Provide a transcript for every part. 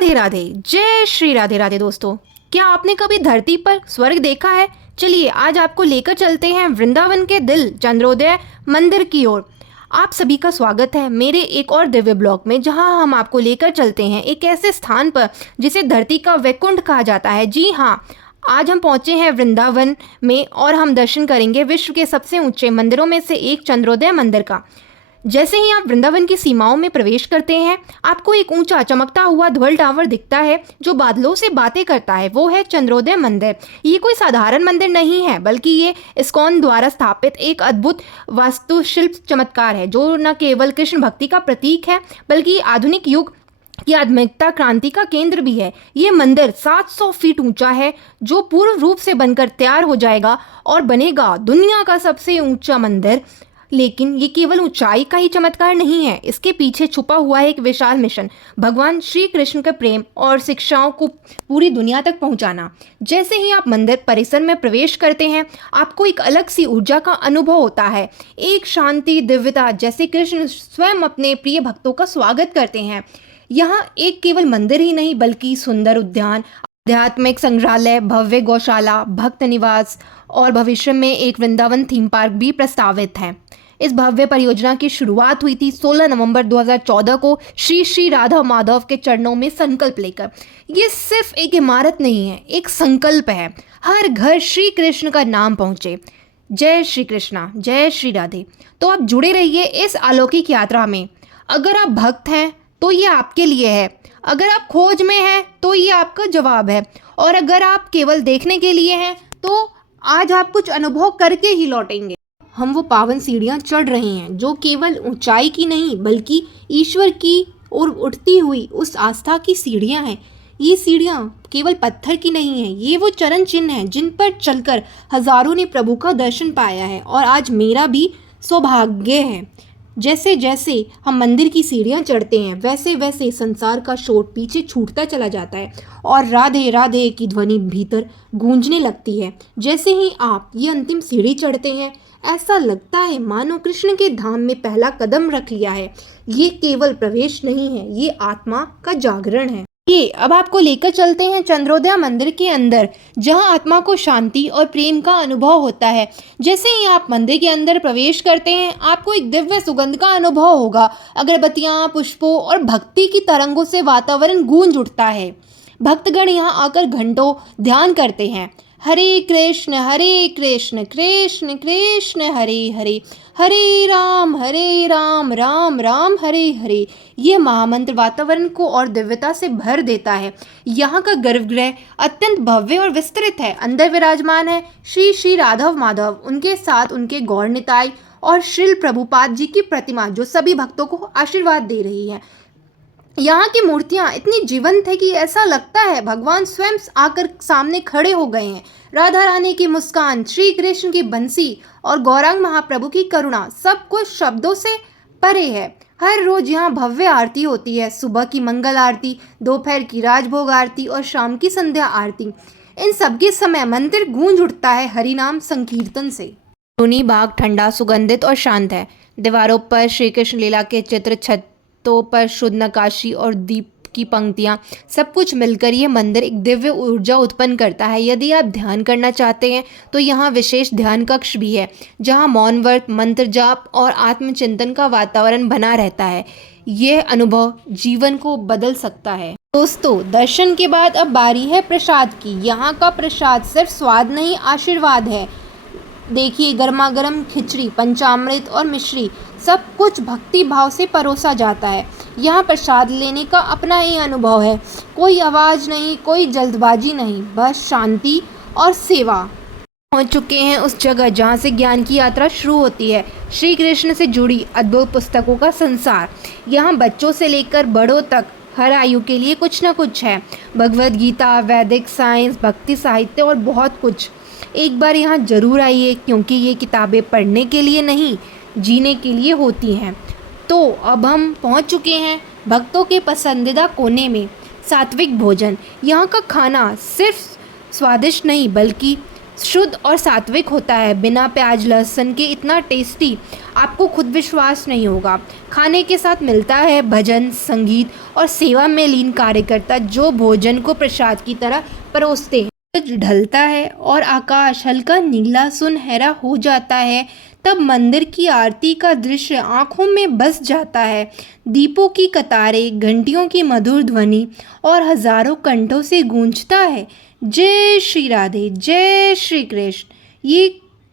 राधे राधे। जय श्री राधे राधे। दोस्तों, क्या आपने कभी धरती पर स्वर्ग देखा है? चलिए आज आपको लेकर चलते हैं वृंदावन के दिल चंद्रोदय मंदिर की ओर। आप सभी का स्वागत है मेरे एक और दिव्य ब्लॉग में, जहां हम आपको लेकर चलते हैं एक ऐसे स्थान पर जिसे धरती का वैकुंठ कहा जाता है। जी हाँ, आज हम पहुंचे हैं वृंदावन में और हम दर्शन करेंगे विश्व के सबसे ऊंचे मंदिरों में से एक चंद्रोदय मंदिर का। जैसे ही आप वृंदावन की सीमाओं में प्रवेश करते हैं, आपको एक ऊंचा चमकता हुआ ध्वल टावर दिखता है जो बादलों से बातें करता है। वो है चंद्रोदय मंदिर। ये कोई साधारण मंदिर नहीं है, बल्कि ये इस्कॉन द्वारा स्थापित एक अद्भुत वास्तुशिल्प चमत्कार है, जो न केवल कृष्ण भक्ति का प्रतीक है, बल्कि आधुनिक युग की आध्यात्मिकता क्रांति का केंद्र भी है। ये मंदिर 700 फीट ऊंचा है, जो पूर्ण रूप से बनकर तैयार हो जाएगा और बनेगा दुनिया का सबसे ऊंचा मंदिर। लेकिन ये केवल ऊंचाई का ही चमत्कार नहीं है, इसके पीछे छुपा हुआ है एक विशाल मिशन, भगवान श्री कृष्ण के प्रेम और शिक्षाओं को पूरी दुनिया तक पहुंचाना। जैसे ही आप मंदिर परिसर में प्रवेश करते हैं, आपको एक अलग सी ऊर्जा का अनुभव होता है, एक शांति, दिव्यता, जैसे कृष्ण स्वयं अपने प्रिय भक्तों का स्वागत करते हैं। यहाँ एक केवल मंदिर ही नहीं, बल्कि सुंदर उद्यान, आध्यात्मिक संग्रहालय, भव्य गौशाला, भक्त निवास और भविष्य में एक वृंदावन थीम पार्क भी प्रस्तावित है। इस भव्य परियोजना की शुरुआत हुई थी 16 नवंबर 2014 को श्री श्री राधा माधव के चरणों में संकल्प लेकर। ये सिर्फ एक इमारत नहीं है, एक संकल्प है, हर घर श्री कृष्ण का नाम पहुँचे। जय श्री कृष्णा, जय श्री राधे। तो आप जुड़े रहिए इस अलौकिक यात्रा में। अगर आप भक्त हैं तो ये आपके लिए है, अगर आप खोज में हैं तो ये आपका जवाब है, और अगर आप केवल देखने के लिए हैं तो आज आप कुछ अनुभव करके ही लौटेंगे। हम वो पावन सीढ़ियाँ चढ़ रहे हैं जो केवल ऊंचाई की नहीं, बल्कि ईश्वर की ओर उठती हुई उस आस्था की सीढ़ियाँ हैं। ये सीढ़ियाँ केवल पत्थर की नहीं हैं, ये वो चरण चिन्ह हैं जिन पर चलकर हजारों ने प्रभु का दर्शन पाया है, और आज मेरा भी सौभाग्य है। जैसे जैसे हम मंदिर की सीढ़ियाँ चढ़ते हैं, वैसे वैसे संसार का शोर पीछे छूटता चला जाता है और राधे राधे की ध्वनि भीतर गूंजने लगती है। जैसे ही आप ये अंतिम सीढ़ी चढ़ते हैं, ऐसा लगता है मानो कृष्ण के धाम में पहला कदम रख लिया है। ये केवल प्रवेश नहीं है, ये आत्मा का जागरण है। ये अब आपको लेकर चलते हैं चंद्रोदय मंदिर के अंदर, जहां आत्मा को शांति और प्रेम का अनुभव होता है। जैसे ही आप मंदिर के अंदर प्रवेश करते हैं, आपको एक दिव्य सुगंध का अनुभव होगा। अगरबत्तियां, पुष्पों और भक्ति की तरंगों से वातावरण गूंज उठता है। भक्तगण यहाँ आकर घंटों ध्यान करते हैं। हरे कृष्ण कृष्ण कृष्ण हरे हरे, हरे राम राम राम हरे हरे। ये महामंत्र वातावरण को और दिव्यता से भर देता है। यहाँ का गर्भगृह अत्यंत भव्य और विस्तृत है। अंदर विराजमान है श्री श्री राधव माधव, उनके साथ उनके गौर निताई और श्रील प्रभुपाद जी की प्रतिमा, जो सभी भक्तों को आशीर्वाद दे रही है। यहाँ की मूर्तियाँ इतनी जीवंत है कि ऐसा लगता है भगवान स्वयं आकर सामने खड़े हो गए हैं। राधा रानी की मुस्कान, श्री कृष्ण की बंसी और गौरांग महाप्रभु की करुणा, सब कुछ शब्दों से परे है। हर रोज यहाँ भव्य आरती होती है, सुबह की मंगल आरती, दोपहर की राजभोग आरती और शाम की संध्या आरती। इन सबके समय मंदिर गूंज उठता है हरिनाम संकीर्तन से। धुनी बाग ठंडा, सुगंधित और शांत है। दीवारों पर श्री कृष्ण लीला के चित्र, छतों पर शुद्ध नक्काशी और दीप की पंक्तियाँ, सब कुछ मिलकर ये मंदिर एक दिव्य ऊर्जा उत्पन्न करता है। यदि आप ध्यान करना चाहते हैं तो यहाँ विशेष ध्यान कक्ष भी है, जहाँ मौन व्रत, मंत्र जाप और आत्मचिंतन का वातावरण बना रहता है। यह अनुभव जीवन को बदल सकता है। दोस्तों, दर्शन के बाद अब बारी है प्रसाद की। यहाँ का प्रसाद सिर्फ स्वाद नहीं, आशीर्वाद है। देखिए, गर्मा गर्म खिचड़ी, पंचामृत और मिश्री, सब कुछ भक्ति भाव से परोसा जाता है। यहाँ प्रसाद लेने का अपना ही अनुभव है। कोई आवाज़ नहीं, कोई जल्दबाजी नहीं, बस शांति और सेवा। पहुँच चुके हैं उस जगह जहाँ से ज्ञान की यात्रा शुरू होती है, श्री कृष्ण से जुड़ी अद्भुत पुस्तकों का संसार। यहाँ बच्चों से लेकर बड़ों तक हर आयु के लिए कुछ न कुछ है। भगवद गीता, वैदिक साइंस, भक्ति साहित्य और बहुत कुछ। एक बार यहाँ जरूर आइए, क्योंकि ये किताबें पढ़ने के लिए नहीं, जीने के लिए होती हैं। तो अब हम पहुँच चुके हैं भक्तों के पसंदीदा कोने में, सात्विक भोजन। यहाँ का खाना सिर्फ स्वादिष्ट नहीं, बल्कि शुद्ध और सात्विक होता है, बिना प्याज लहसुन के इतना टेस्टी आपको खुद विश्वास नहीं होगा। खाने के साथ मिलता है भजन, संगीत और सेवा में लीन कार्यकर्ता जो भोजन को प्रसाद की तरह परोसते हैं। सूरज ढलता है और आकाश हल्का नीला सुनहरा हो जाता है, तब मंदिर की आरती का दृश्य आंखों में बस जाता है। दीपों की कतारें, घंटियों की मधुर ध्वनि और हजारों कंठों से गूंजता है, जय श्री राधे, जय श्री कृष्ण। ये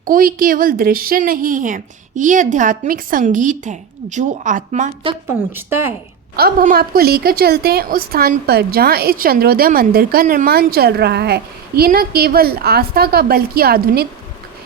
कोई केवल दृश्य नहीं है, ये आध्यात्मिक संगीत है जो आत्मा तक पहुंचता है। अब हम आपको लेकर चलते हैं उस स्थान पर जहां इस चंद्रोदय मंदिर का निर्माण चल रहा है। ये न केवल आस्था का बल्कि आधुनिक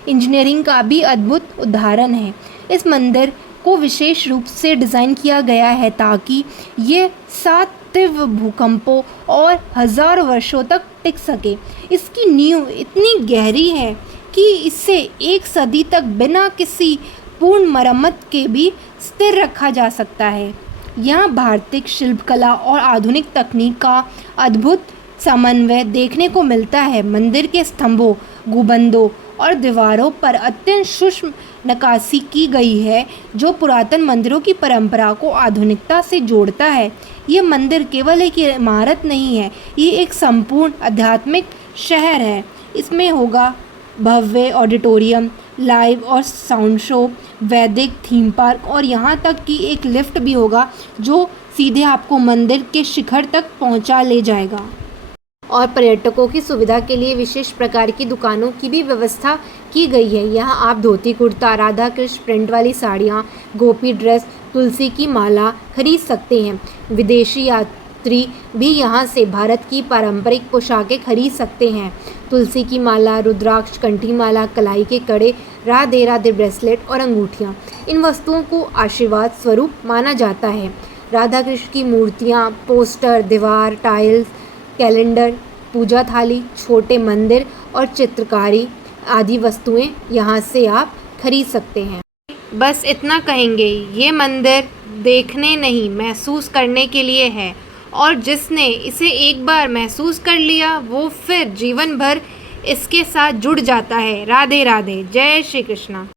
इंजीनियरिंग का भी अद्भुत उदाहरण है। इस मंदिर को विशेष रूप से डिज़ाइन किया गया है ताकि ये 7 तीव्र भूकंपों और हज़ारों वर्षों तक टिक सके। इसकी नींव इतनी गहरी है कि इसे 1 सदी तक बिना किसी पूर्ण मरम्मत के भी स्थिर रखा जा सकता है। यहाँ भारतीय शिल्पकला और आधुनिक तकनीक का अद्भुत समन्वय देखने को मिलता है। मंदिर के स्तंभों, गुंबदों और दीवारों पर अत्यंत सूक्ष्म नक्काशी की गई है जो पुरातन मंदिरों की परंपरा को आधुनिकता से जोड़ता है। ये मंदिर केवल एक इमारत नहीं है, ये एक संपूर्ण आध्यात्मिक शहर है। इसमें होगा भव्य ऑडिटोरियम, लाइव और साउंड शो, वैदिक थीम पार्क और यहाँ तक कि एक लिफ्ट भी होगा जो सीधे आपको मंदिर के शिखर तक पहुँचा ले जाएगा। और पर्यटकों की सुविधा के लिए विशेष प्रकार की दुकानों की भी व्यवस्था की गई है। यहाँ आप धोती कुर्ता, राधा कृष्ण प्रिंट वाली साड़ियाँ, गोपी ड्रेस, तुलसी की माला खरीद सकते हैं। विदेशी यात्री भी यहाँ से भारत की पारंपरिक पोशाकें खरीद सकते हैं। तुलसी की माला, रुद्राक्ष, कंठी माला, कलाई के कड़े, राधे राधे ब्रेसलेट और अंगूठियाँ, इन वस्तुओं को आशीर्वाद स्वरूप माना जाता है। राधा कृष्ण की मूर्तियाँ, पोस्टर, दीवार टाइल्स, कैलेंडर, पूजा थाली, छोटे मंदिर और चित्रकारी आदि वस्तुएं यहाँ से आप खरीद सकते हैं। बस इतना कहेंगे, ये मंदिर देखने नहीं महसूस करने के लिए है, और जिसने इसे एक बार महसूस कर लिया वो फिर जीवन भर इसके साथ जुड़ जाता है। राधे राधे, जय श्री कृष्णा।